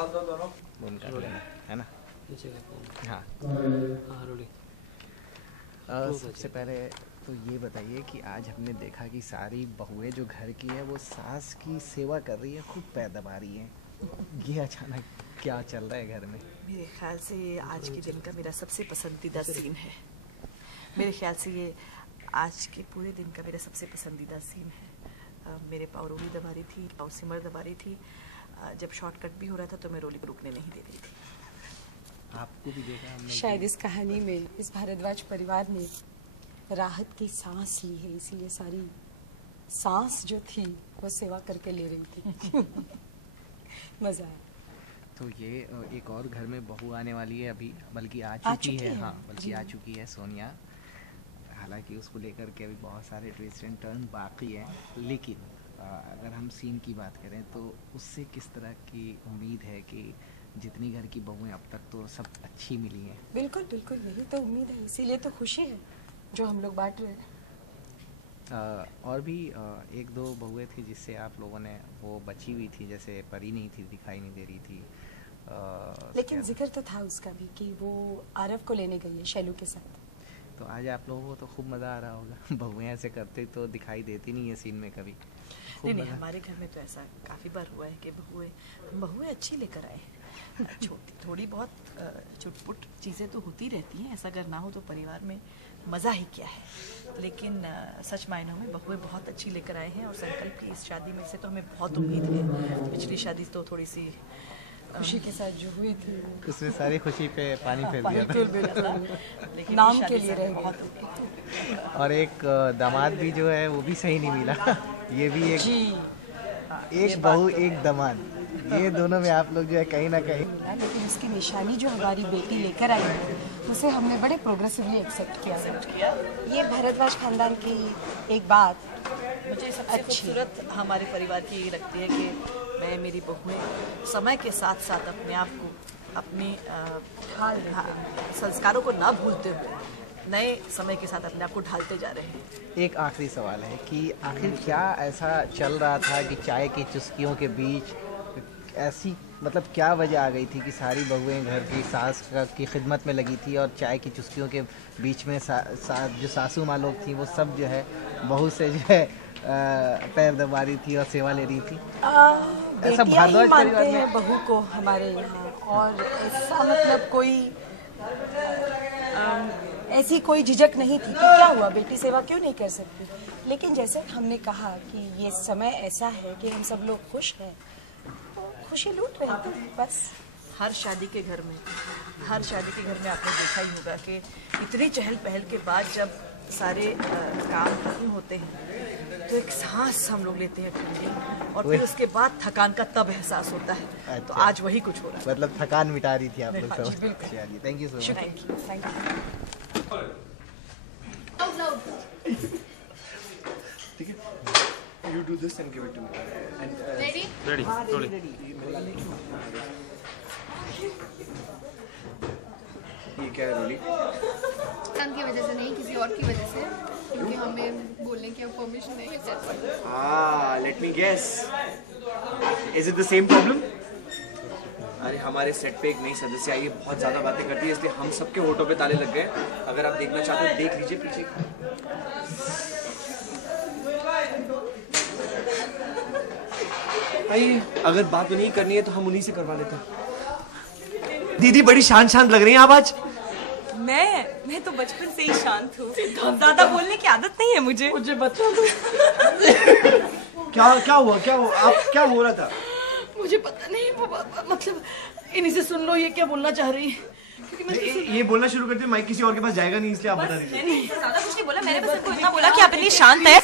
Boom कर लेना है ना। हाँ रोली। सबसे पहले तो ये बताइए कि आज हमने देखा कि सारी बहुएं जो घर की है वो सास की सेवा कर रही है, खूब पैर दबा रही है। ये अचानक क्या चल रहा है घर में? मेरे ख्याल से ये आज के दिन का मेरा सबसे पसंदीदा सीन है। मेरे ख्याल से ये आज के पूरे दिन का मेरा सबसे पसंदीदा सीन है। मेरे पाँव रोली दबा रही थी, पाँव सिमर दबा रही थी। जब शॉर्टकट भी हो रहा था तो मैं रोली को रुकने नहीं दे रही थी। आपको भी देखा हमने? शायद इस कहानी में इस भारद्वाज परिवार ने राहत की सांस ली है, इसीलिए सारी सांस जो थी वो सेवा करके ले रही थी। मजा आया। तो ये एक और घर में बहू आने वाली है अभी, बल्कि आ चुकी है। हाँ, बल्कि आ चुकी है सोनिया। हालांकि उसको लेकर के अभी बहुत सारे ट्विस्ट एंड टर्न बाकी हैं, लेकिन अगर हम सीन की बात करें तो उससे किस तरह की उम्मीद है कि जितनी घर की बहुएं अब तक तो सब अच्छी मिली हैं? बिल्कुल बिल्कुल, यही तो उम्मीद है, इसीलिए तो खुशी है जो हम लोग बांट रहे हैं। और भी एक दो बहुएं थी जिससे आप लोगों ने, वो बची हुई थी, जैसे परी नहीं थी, दिखाई नहीं दे रही थी। लेकिन जिक्र तो था उसका भी कि वो आरव को लेने गई है शैलू के साथ। तो आज आप लोगों को तो खूब मज़ा आ रहा होगा। बहुएं ऐसे करते तो दिखाई देती नहीं है सीन में कभी। नहीं, हमारे घर में तो ऐसा काफ़ी बार हुआ है कि बहुएं अच्छी लेकर आए हैं। छोटी थोड़ी बहुत छुटपुट चीज़ें तो होती रहती हैं, ऐसा अगर ना हो तो परिवार में मज़ा ही क्या है। लेकिन सच मायनों में बहुएं बहुत अच्छी लेकर आए हैं और संकल्प की इस शादी में से तो हमें बहुत उम्मीद है। पिछली शादी तो थोड़ी सी खुशी के साथ जो हुई थी उसमें सारी खुशी पे पानी फेर दिया था। बिल्कुल नाम के लिए रह गया। और एक दामाद भी जो है वो भी सही नहीं मिला। ये भी एक बहू एक दामाद, ये दोनों में आप लोग जो है कहीं ना कहीं। लेकिन उसकी निशानी जो हमारी बेटी लेकर आई है उसे हमने बड़े प्रोग्रेसिवली एक्सेप्ट किया। ये भारद्वाज खानदान की एक बात मुझे सबसे खूबसूरत हमारे परिवार की ये लगती है कि मैं, मेरी बहुएं समय के साथ साथ अपने आप को, अपनी संस्कारों को ना भूलते हुए नए समय के साथ अपने आप को ढालते जा रहे हैं। एक आखिरी सवाल है कि आखिर क्या ऐसा चल रहा था कि चाय की चुस्कियों के बीच ऐसी, मतलब क्या वजह आ गई थी कि सारी बहुएं घर की सास की खिदमत में लगी थी और चाय की चुस्कियों के बीच में जो सासू माँ लोग थी वो सब जो है बहू से जो है पैर दबा रही थी और सेवा ले रही थी? ऐसा भारद्वाज परिवार में बहू को हमारे यहाँ, और ऐसा मतलब कोई ऐसी कोई झिझक नहीं थी कि क्या हुआ, बेटी सेवा क्यों नहीं कर सकती। लेकिन जैसे हमने कहा कि ये समय ऐसा है कि हम सब लोग खुश हैं, खुशी लूट रहे थे बस। हर शादी के घर में आपने देखा ही होगा कि इतनी चहल पहल के बाद जब सारे काम खत्म होते हैं तो एक सांस हम लोग लेते हैं ठंडी, और फिर उसके बाद थकान का तब एहसास होता है। अच्छा। तो आज वही कुछ हो रहा है, मतलब थकान मिटा रही थी आप लोग सब। Thank you so much. Thank you. ठीक है, you do this and give it to me. And ready? ये क्या है रोली? सन की वजह से नहीं, किसी और की वजह से, क्योंकि हमें बोलने की परमिशन नहीं है। Let me guess. Is it the same problem? अरे हमारे सेट पे एक नई सदस्य आई है, बहुत ज़्यादा बातें करती है, इसलिए हम सबके होठों पे ताले लग गए। अगर आप देखना चाहते हो देख लीजिए पीछे। आइए, अगर बात नहीं करनी है तो हम उन्हीं से करवा लेते हैं। दीदी बड़ी शांत लग रही हैं आप आज। मैं तो बचपन से ही शांत हूँ, ज्यादा बोलने की आदत नहीं है मुझे बता दो। क्या हुआ आप क्या बोल रहा था? मुझे पता नहीं, मतलब इन्हीं से सुन लो ये क्या बोलना चाह रही है। ये बोलना शुरू करते माइक किसी और के पास जाएगा नहीं, इसलिए आप बता दीजिए। नहीं, ज्यादा कुछ नहीं बोला मैंने, बस इनको इतना बोला कि आप इतनी शांत है।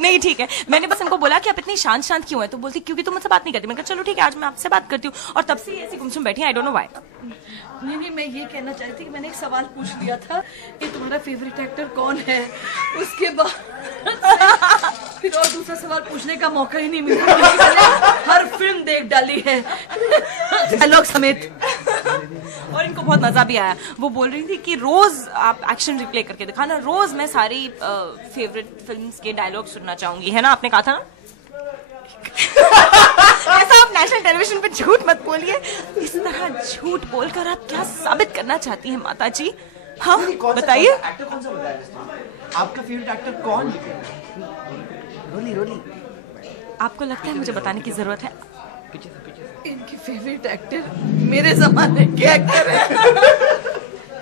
नहीं ठीक है, मैंने बस इनको बोला कि आप इतनी शांत क्यों है, तो बोलती क्योंकि तुम मुझसे बात नहीं करती। मैं कहा चलो ठीक है, आज मैं आपसे बात करती हूँ, और तब से ऐसी गुमसुम बैठी। I don't know why. नहीं, मैं ये कहना चाह रही थी कि मैंने एक सवाल पूछ लिया था कि तुम्हारा फेवरेट एक्टर कौन है, उसके बाद फिर और दूसरा सवाल पूछने का मौका ही नहीं मिला। मैंने हर फिल्म देख डाली है, डायलॉग समेत। और इनको बहुत मजा भी आया। वो बोल रही थी कि रोज आप एक्शन रिप्ले करके दिखाना, रोज मैं सारी फेवरेट फिल्म्स के डायलॉग सुनना चाहूंगी, है ना? आपने कहा था ना। ऐसा आप नेशनल टेलीविजन पे झूठ मत बोलिए। इस तरह झूठ बोलकर आप क्या साबित करना चाहती हैं माता जी? हाँ बताइए। एक्टर कौन सा बताया? आपका फेवरेट एक्टर कौन? रोली रोली। आपको लगता है मुझे बताने की जरूरत है? इनकी फेवरेट एक्टर मेरे जमाने के एक्टर है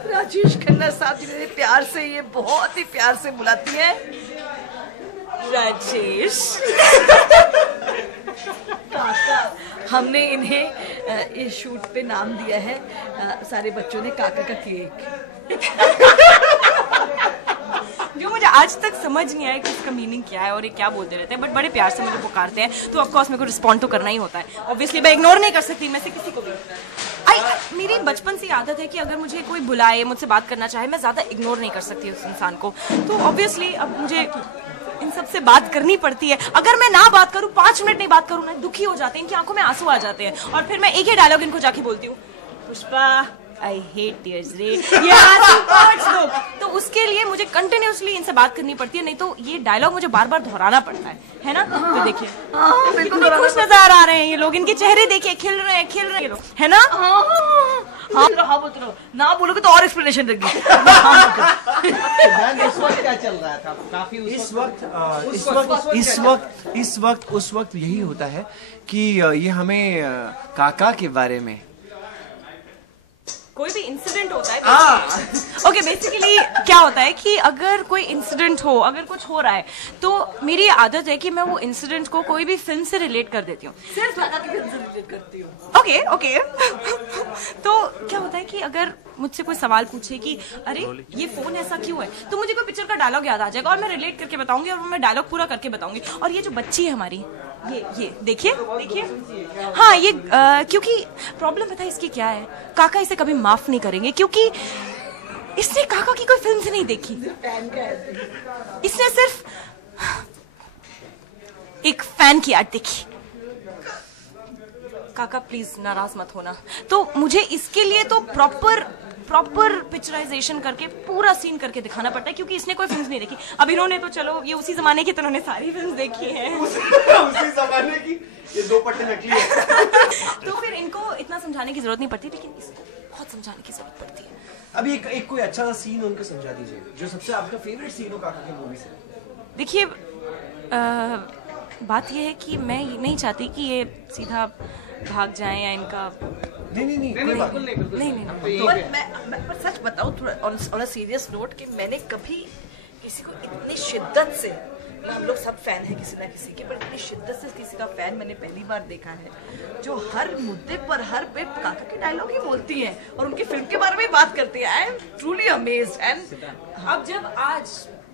राजेश खन्ना साहब, जिन्हें प्यार से, ये बहुत ही प्यार से बुलाती है राजेश। हमने इन्हें इस शूट पे नाम दिया है, सारे बच्चों ने काका का केक। जो मुझे आज तक समझ नहीं आया कि इसका मीनिंग क्या है और ये क्या बोलते रहते हैं, बट बड़े प्यार से मुझे पुकारते हैं, तो ऑफ कोर्स मेरे को रिस्पॉन्ड तो करना ही होता है। ऑब्वियसली मैं इग्नोर नहीं कर सकती मैं से किसी को भी। मेरी बचपन से आदत है कि अगर मुझे कोई बुलाए, मुझसे बात करना चाहे, मैं ज्यादा इग्नोर नहीं कर सकती उस इंसान को। तो ऑब्वियसली अब मुझे इन सब से बात करनी पड़ती है। अगर मैं ना बात करूं, 5 मिनट नहीं बात करूं ना, दुखी हो जाते हैं, इनकी आंखों में आंसू आ जाते हैं, और फिर मैं एक ही डायलॉग इनको जाके बोलती हूँ, पुष्पा आई हेट टीयर्स रे, ये आंसू पोंछ दो। तो उसके लिए मुझे कंटिन्यूअसली इनसे बात करनी पड़ती है, नहीं तो ये डायलॉग मुझे बार बार दोहराना पड़ता है ना। तो देखिए कितने खुश नजर आ रहे हैं ये लोग, इनके चेहरे देखिए, खिल रहे हैं ये लोग, है ना। हाँ बोलते रहो, ना बोलोगे तो और एक्सप्लेनेशन देगी। इस वक्त क्या चल रहा था? काफी इस वक्त यही होता है कि ये हमें काका के बारे में कोई भी इंसिडेंट होता है। ओके बेसिकली क्या होता है कि अगर कोई इंसिडेंट हो, अगर कुछ हो रहा है, तो मेरी आदत है कि मैं वो इंसिडेंट को कोई भी फिल्म से रिलेट कर देती हूँ। सिर्फ काका की फिल्म से रिलेट करती हूँ। ओके तो क्या होता है कि अगर मुझसे कोई सवाल पूछे कि अरे ये फोन ऐसा क्यों है, तो मुझे कोई पिक्चर का डायलॉग याद आ जाएगा और मैं रिलेट करके बताऊंगी, और मैं डायलॉग पूरा करके बताऊंगी। और ये जो बच्ची है हमारी, ये देखिए हाँ, ये क्योंकि प्रॉब्लम पता है इसकी क्या है, काका इसे कभी माफ नहीं करेंगे, क्योंकि इसने काका की कोई फिल्म से नहीं देखी। इसने सिर्फ एक फैन की आर्ट देखी। काका प्लीज नाराज मत होना। तो मुझे इसके लिए तो प्रॉपर पिक्चराइजेशन करके पूरा सीन करके दिखाना पड़ता है, क्योंकि इसने कोई फिल्म नहीं देखी। अब इन्होंने तो चलो ये उसी जमाने की, तो उन्होंने सारी फिल्म देखी है। उसी जमाने की, ये 2 पट्टे नकली है। तो फिर इनको इतना समझाने की जरूरत नहीं पड़ती, लेकिन इसको बहुत समझाने की जरूरत पड़ती है। अभी एक कोई अच्छा सा सीन उनको समझा दीजिए, जो सबसे आपका फेवरेट सीन हो काका की मूवी से। देखिए बात यह है कि मैं नहीं चाहती कि ये सीधा भाग जाए या इनका नहीं मैं सच बताऊं थोड़ा ऑन अ सीरियस नोट, कि मैंने कभी किसी को इतनी शिद्दत से, हम लोग सब फैन हैं किसी ना किसी के, पर इतनी शिद्दत से किसी का फैन मैंने पहली बार देखा है, जो हर मुद्दे पर हर पे काका के डायलॉग ही बोलती है और उनकी फिल्म के बारे में बात करती है। I am truly amazed. And अब जब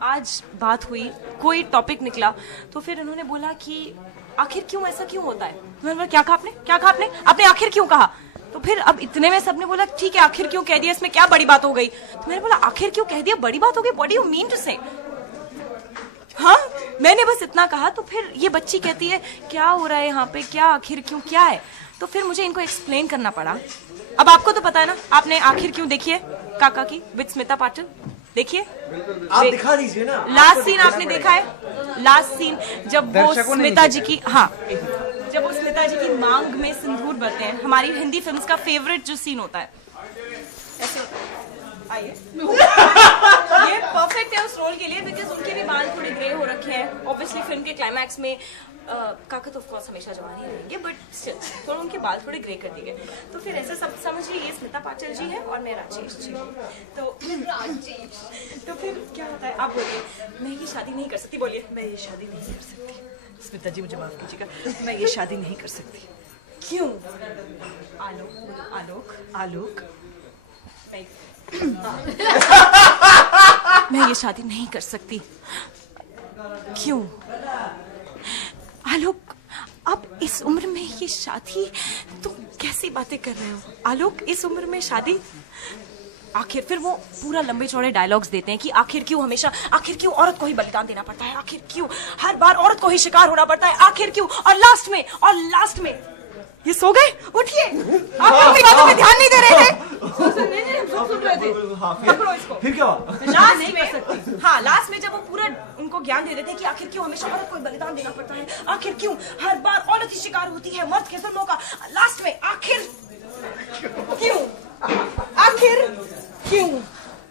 आज बात हुई, कोई टॉपिक निकला, तो फिर इन्होंने बोला कि आखिर क्यों ऐसा क्यों होता है। तो मैंने बोला क्या कहा आपने आखिर क्यों कहा। तो फिर अब इतने में सबने बोला ठीक है आखिर क्यों कह दिया, इसमें क्या बड़ी बात हो गई। तो मैंने बोला आखिर क्यों कह दिया, बड़ी बात हो गई, what do you mean to say. हाँ मैंने बस इतना कहा। तो फिर ये बच्ची कहती है क्या हो रहा है यहाँ पे, क्या आखिर क्यों क्या है। तो फिर मुझे इनको एक्सप्लेन करना पड़ा। अब आपको तो पता है ना, आपने आखिर क्यों देखी है काका की विद स्मिता पाटिल, देखिए आप दिखा दीजिए ना। लास्ट सीन आपने देखा है, लास्ट सीन जब वो स्मिता जी की, हाँ जब वो स्मिता जी की मांग में सिंदूर भरते हैं, हमारी हिंदी फिल्म्स का फेवरेट जो सीन होता है, ऐसे होता है। आइए ये परफेक्ट है उस रोल के लिए, बिकॉज उनके भी बाल थोड़े ग्रे हो रखे हैं। ऑब्वियसली फिल्म के क्लाइमैक्स में काका तो ऑफकोर्स हमेशा जवान ही रहेंगे, बट स्टिल थोड़ा उनके बाल थोड़े ग्रे कर दिए गए। तो फिर ऐसे सब समझिए ये स्मिता पाटिल जी है और मैं राजेश जी हूँ। तो फिर क्या होता है, आप बोलिए। मैं ये शादी नहीं कर सकती, बोलिए। मैं ये शादी नहीं कर सकती। स्मिता जी मुझे माफ कीजिएगा, मैं ये शादी नहीं कर सकती। क्यों? आलोक मैं ये शादी नहीं कर सकती। क्यों? आलोक अब इस उम्र में ये शादी, तुम कैसी बातें कर रहे हो आलोक, इस उम्र में शादी। आखिर फिर वो पूरा लंबे चौड़े डायलॉग्स देते हैं कि आखिर क्यों हमेशा, आखिर क्यों औरत को ही बलिदान देना पड़ता है, आखिर क्यों हर बार औरत को ही शिकार होना पड़ता है, आखिर क्यों। और लास्ट में ये सो गए, उठिए, आप मेरी बातों पे ध्यान नहीं दे रहे थे। नहीं हम सब सुन रहे थे। हाँ पकड़ो इसको। फिर क्या हुआ? लास्ट में, हाँ लास्ट में जब वो पूरा उनको ज्ञान दे देते हैं कि आखिर क्यों हमेशा औरत को बलिदान देना पड़ता है, आखिर क्यों हर बार औरत ही शिकार होती है मर्द के जुल्मों का, लास्ट में आखिर क्यों, आखिर क्यों,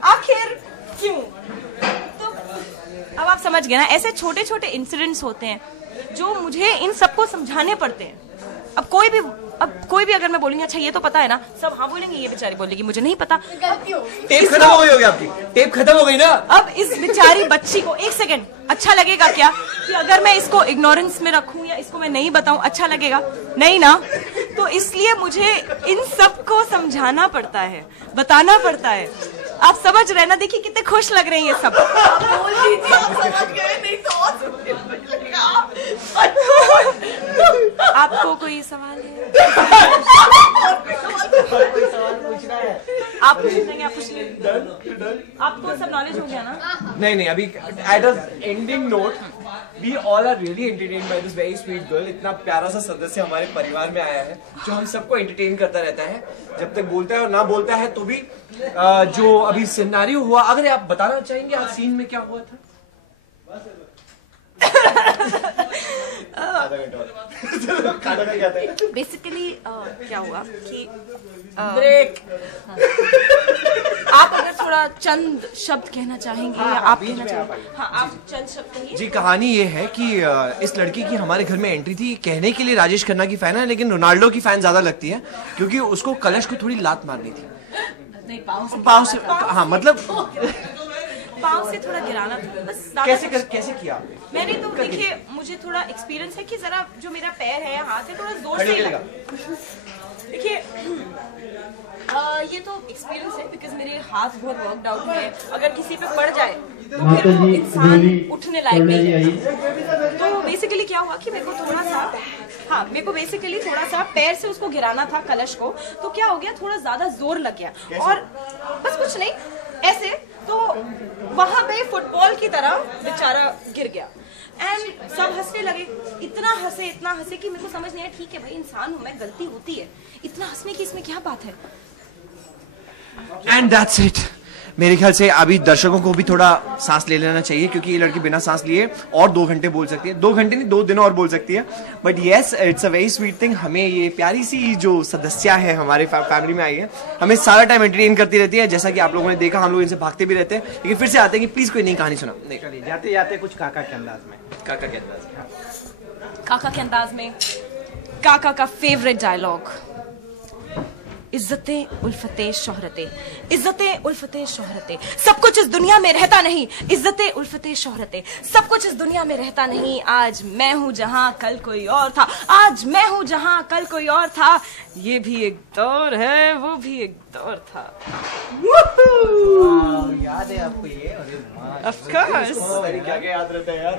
आखिर क्यों। तो अब आप समझ गए ना, ऐसे छोटे छोटे इंसिडेंट्स होते हैं जो मुझे इन सबको समझाने पड़ते हैं। अब कोई भी अगर मैं बोलूंगी अच्छा ये तो पता है ना, सब हाँ बोलेंगे, ये बेचारी बोलेगी मुझे नहीं पता। टेप खत्म हो गई होगी आपकी, टेप खत्म हो गई ना। अब इस बेचारी बच्ची को एक सेकंड अच्छा लगेगा क्या कि अगर मैं इसको इग्नोरेंस में रखूं या इसको मैं नहीं बताऊं, अच्छा लगेगा नहीं ना। तो इसलिए मुझे इन सबको समझाना पड़ता है, बताना पड़ता है। आप समझ रहे ना, देखिए कितने खुश लग रहे हैं ये सब। आपको कोई सवाल है? आप पूछ लेंगे, आप पूछ लेंगे। आपको सब नॉलेज हो गया ना? नहीं अभी at a ending note, we all are really entertained by this very sweet girl. इतना प्यारा सा सदस्य हमारे परिवार में आया है जो हम सबको एंटरटेन करता रहता है, जब तक बोलता है और ना बोलता है तो भी। जो अभी सिनेरियो हुआ, अगर आप बताना चाहेंगे आज सीन में क्या हुआ था? बेसिकली क्या हुआ कि ब्रेक। आप अगर थोड़ा चंद शब्द कहना चाहेंगे या आप कहना चाहेंगे? हाँ आप चंद शब्द कहिए। जी कहानी ये है कि इस लड़की की हमारे घर में एंट्री थी। कहने के लिए राजेश खन्ना की फैन है, लेकिन रोनाल्डो की फैन ज्यादा लगती है क्योंकि उसको कलश को थोड़ी लात मारनी थी। नहीं पाँव से हाँ मतलब पाँव से थोड़ा गिराना था बस। कैसे किया मैंने तो देखिए मुझे थोड़ा एक्सपीरियंस है कि जरा जो मेरा पैर है या हाथ है थोड़ा जोर से लगा। देखिए ये तो एक्सपीरियंस है बिकॉज मेरे हाथ बहुत वर्कड आउट है। अगर किसी पे पड़ जाए तो फिर वो इंसान उठने लायक नहीं है। तो बेसिकली क्या हुआ कि मेरे को थोड़ा सा पैर से उसको गिराना था कलश को। तो क्या हो गया, थोड़ा ज्यादा जोर लग गया और बस कुछ नहीं ऐसे, तो वहां पे फुटबॉल की तरह बेचारा गिर गया एंड सब हंसने लगे। इतना हंसे कि मेरे को समझ नहीं आया, ठीक है भाई इंसान हूं मैं, गलती होती है, इतना हंसने की इसमें क्या बात है। And that's it. मेरे ख्याल से अभी दर्शकों को भी थोड़ा सांस ले लेना चाहिए क्योंकि ये लड़की बिना सांस लिए और 2 घंटे बोल सकती है। 2 घंटे नहीं 2 दिन और बोल सकती है। But yes it's a very sweet thing. हमें ये प्यारी सी जो सदस्य है हमारे फैमिली में आई है, हमें सारा टाइम एंटरटेन करती रहती है। जैसा कि आप लोगों ने देखा, हम लोग इनसे भागते भी रहते हैं, लेकिन फिर से आते हैं कि प्लीज कोई नई कहानी सुना। चलिए जाते जाते कुछ काका के अंदाज में। काका के अंदाज में, काका के अंदाज में काका का फेवरेट डायलॉग, इज्जतें उल्फतें शोहरतें, इज्जतें उल्फतें शोहरतें, सब कुछ इस दुनिया में रहता नहीं, इज्जतें उल्फतें शोहरतें, सब कुछ इस दुनिया में रहता नहीं। आज मैं हूँ जहाँ कल कोई और था, आज मैं हूँ जहाँ कल कोई और था, ये भी एक दौर है वो भी एक दौर था। याद है आपको ये? Of course. क्या याद रहता है यार।